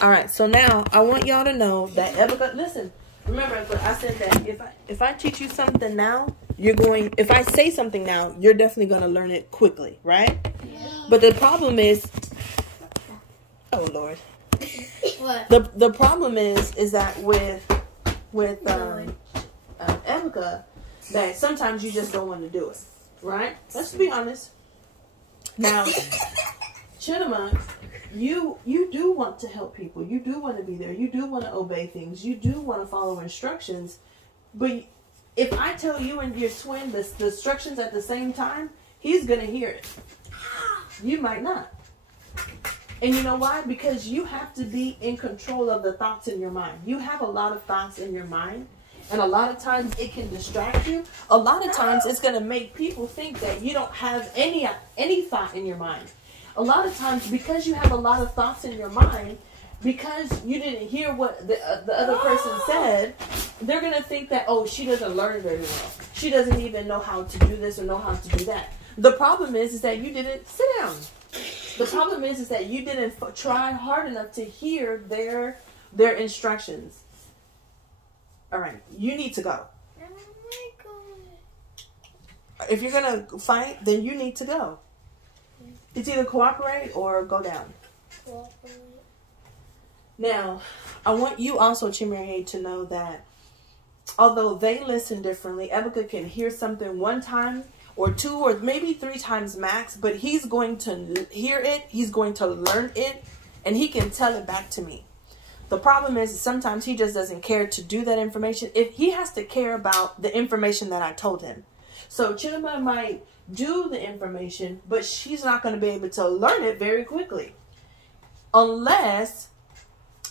All right, so now I want y'all to know that listen, remember I said that if I teach you something now, if I say something now, you're definitely going to learn it quickly, right? Yeah. But the problem is, oh Lord. What? The problem is that with Erica, that sometimes you just don't want to do it, right? Let's be honest. Now, Chinema, you do want to help people. You do want to be there. You do want to obey things. You do want to follow instructions. But if I tell you and your twin the instructions at the same time, he's going to hear it. You might not. And you know why? Because you have to be in control of the thoughts in your mind. You have a lot of thoughts in your mind. And a lot of times it can distract you. A lot of times it's going to make people think that you don't have any thought in your mind. A lot of times because you have a lot of thoughts in your mind, because you didn't hear what the other person said, they're going to think that, oh, she doesn't learn very well. She doesn't even know how to do this or know how to do that. The problem is that you didn't sit down. The problem is that you didn't try hard enough to hear their instructions. All right, you need to go. Oh my God. If you're going to fight, then you need to go. It's either cooperate or go down. Cooperate. Now, I want you also, Chimerie, to know that although they listen differently, Ebuka can hear something one time or two or maybe three times max, but he's going to hear it, he's going to learn it, and he can tell it back to me. The problem is sometimes he just doesn't care to do that information. If he has to care about the information that I told him. So Chinema might do the information, but she's not going to be able to learn it very quickly. Unless,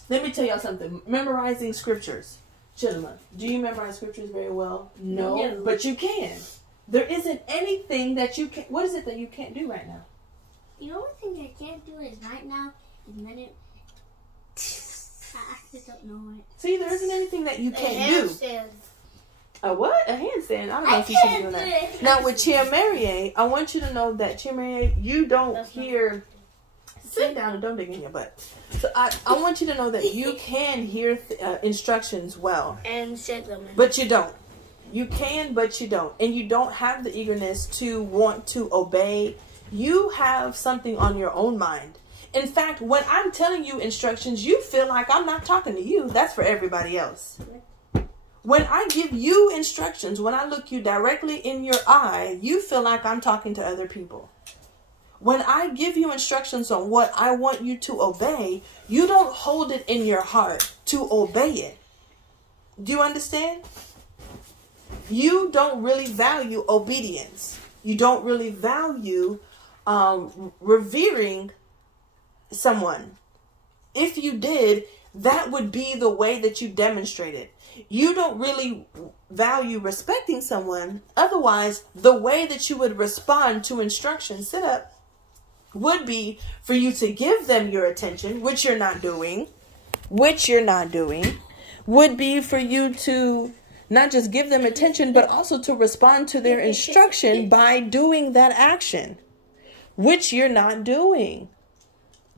let me tell y'all something, memorizing scriptures. Chinema, do you memorize scriptures very well? No, but you can. There isn't anything that you can. What is it that you can't do right now? The only thing I can't do is right now is minute. I actually don't know it. See, there isn't anything that you can't do. A what? A handstand? I don't know if you should do that. Now with Chimerie, I want you to know that Chimerie, you don't hear. Sit down and don't dig in your butt. So I want you to know that you can hear instructions well. And said them. But you don't. You can, but you don't. And you don't have the eagerness to want to obey. You have something on your own mind. In fact, when I'm telling you instructions, you feel like I'm not talking to you. That's for everybody else. When I give you instructions, when I look you directly in your eye, you feel like I'm talking to other people. When I give you instructions on what I want you to obey, you don't hold it in your heart to obey it. Do you understand? You don't really value obedience. You don't really value revering someone. If you did, that would be the way that you demonstrate it. You don't really value respecting someone. Otherwise, the way that you would respond to instructions, sit up, would be for you to give them your attention, which you're not doing, would be for you to not just give them attention, but also to respond to their instruction by doing that action, which you're not doing.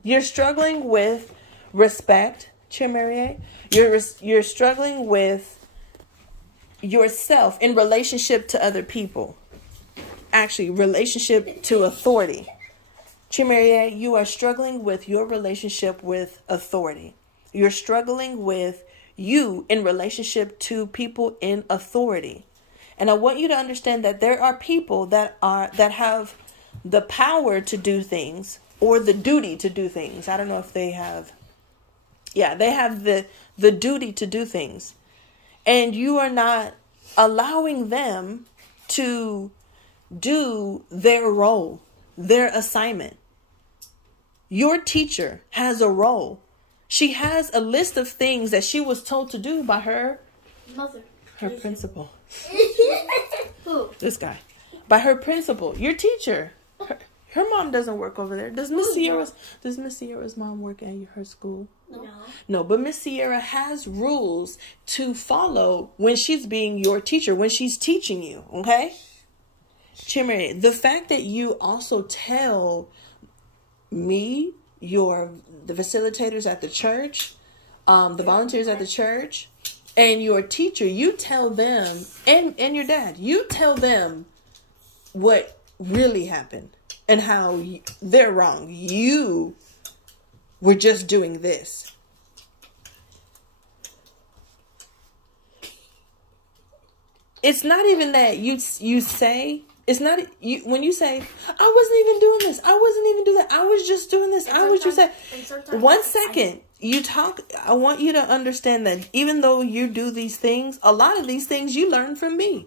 You're struggling with respect, Chimerie. You're struggling with yourself in relationship to other people. Actually, relationship to authority. Chimerie, you are struggling with your relationship with authority. You're struggling with you in relationship to people in authority. And I want you to understand that there are people that have the power to do things or the duty to do things. I don't know if they have. Yeah, they have the duty to do things. And you are not allowing them to do their role, their assignment. Your teacher has a role. She has a list of things that she was told to do by her mother, her principal. Who? This guy. By her principal, your teacher. Her mom doesn't work over there. Does Miss Sierra's mom work at her school? No, but Miss Sierra has rules to follow when she's being your teacher, when she's teaching you, okay? Chimerie, the fact that you also tell me the facilitators at the church, the volunteers at the church, and your teacher, you tell them, and your dad, you tell them what really happened and how they're wrong. You were just doing this. It's not even that you say, it's not, when you say, I wasn't even doing this, I wasn't even doing that, I was just doing this, I was just saying. 1 second, you talk, I want you to understand that even though you do these things, a lot of these things you learn from me.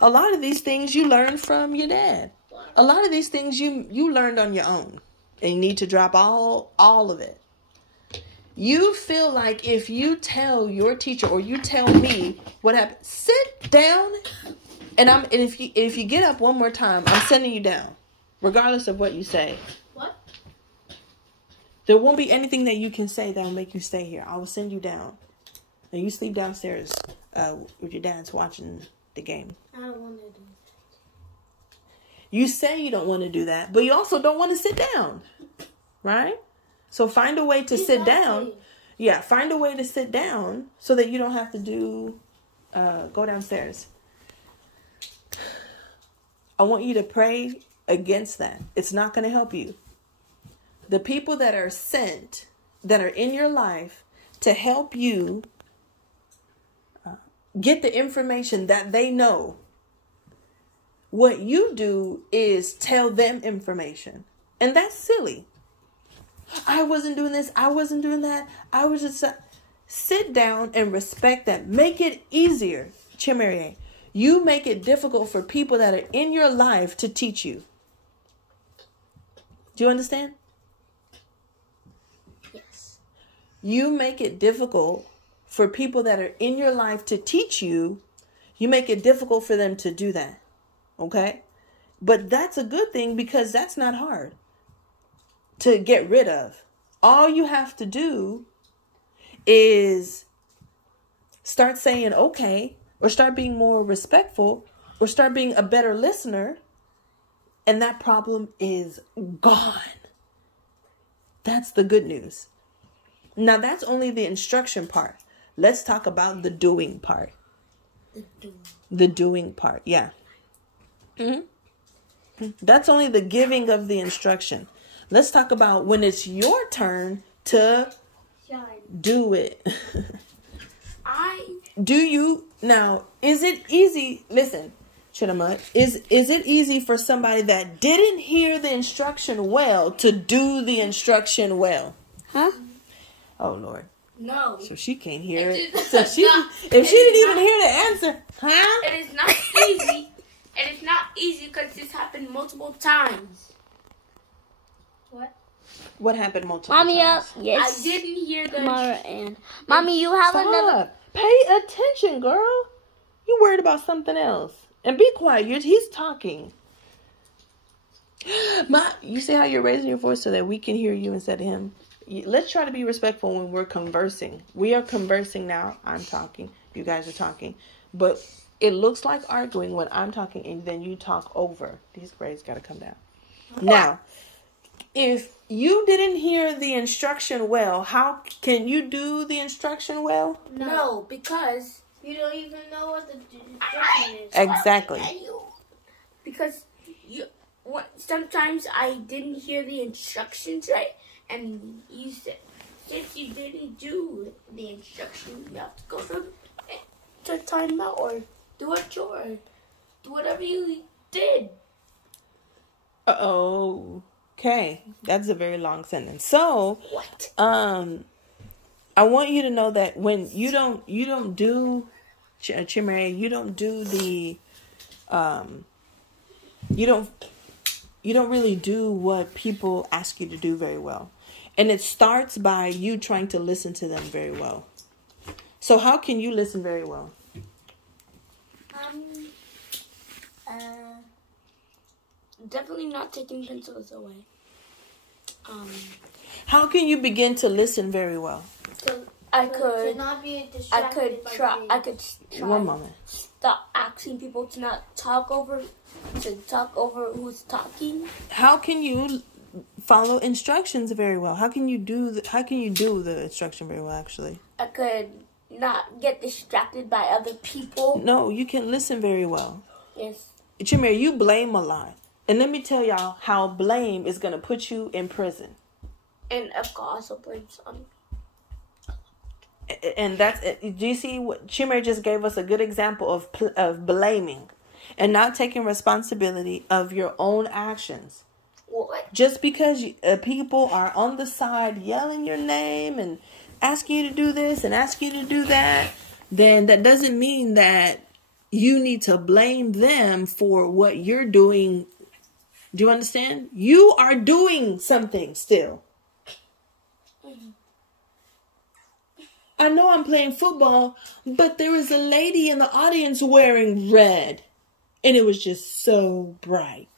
A lot of these things you learn from your dad. A lot of these things you learned on your own. And you need to drop all of it. You feel like if you tell your teacher or you tell me what happened, sit down, and if you get up one more time, I'm sending you down, regardless of what you say. What? There won't be anything that you can say that will make you stay here. I will send you down, and you sleep downstairs with your dad's watching the game. I don't want to do that. You say you don't want to do that, but you also don't want to sit down, right? So find a way to sit down. Yeah, find a way to sit down so that you don't have to go downstairs. I want you to pray against that. It's not going to help you. The people that are sent, that are in your life to help you get the information that they know, what you do is tell them information. And that's silly. I wasn't doing this. I wasn't doing that. I was just... Sit down and respect that. Make it easier. Chimerie, you make it difficult for people that are in your life to teach you. Do you understand? Yes. You make it difficult for people that are in your life to teach you. You make it difficult for them to do that. Okay? But that's a good thing because that's not hard to get rid of. All you have to do is start saying okay, or start being more respectful, or start being a better listener, and that problem is gone. That's the good news. Now that's only the instruction part. Let's talk about the doing part. The doing part, yeah. That's only the giving of the instruction. Let's talk about when it's your turn to do it. Now, is it easy? Listen, Chidamut, is it easy for somebody that didn't hear the instruction well to do the instruction well? Huh? Oh, Lord. No. So she can't hear it. If She didn't even hear the answer, huh? It is not easy. It is not easy because this happened multiple times. What happened multiple Mommy, times? yes. I didn't hear the... Mara and Mommy, you have another. Pay attention, girl. You worried about something else. And be quiet. He's talking. You see how you're raising your voice so that we can hear you instead of him? Let's try to be respectful when we're conversing. We are conversing now. I'm talking. You guys are talking. But it looks like arguing when I'm talking and then you talk over. These grades got to come down. Now, if you didn't hear the instruction well, how can you do the instruction well? No, because... You don't even know what the instruction is. Exactly. Because sometimes I didn't hear the instructions right, and you said, since you didn't do the instruction, you have to go to timeout or do a chore. Do whatever you did. Uh-oh. Okay. That's a very long sentence. So, What? I want you to know that when you don't do Chimere, you don't do the you don't really do what people ask you to do very well. And it starts by you trying to listen to them very well. So how can you listen very well? Definitely not taking pencils away. How can you begin to listen very well? So I could not be I could try. One moment. Stop asking people to not talk over who's talking. How can you follow instructions very well. How can you do the instruction very well, actually? I could not get distracted by other people. No, you can listen very well. Yes. Chimere, you blame a lot. And let me tell y'all how blame is going to put you in prison. And I could also blame son. And that's, do you see what Chimere just gave us a good example of blaming and not taking responsibility of your own actions. What? Just because people are on the side yelling your name and asking you to do this and asking you to do that, then that doesn't mean that you need to blame them for what you're doing. Do you understand? You are doing something still. I know I'm playing football, but there was a lady in the audience wearing red. And it was just so bright.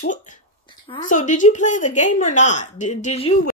What? Huh? So did you play the game or not? Did you...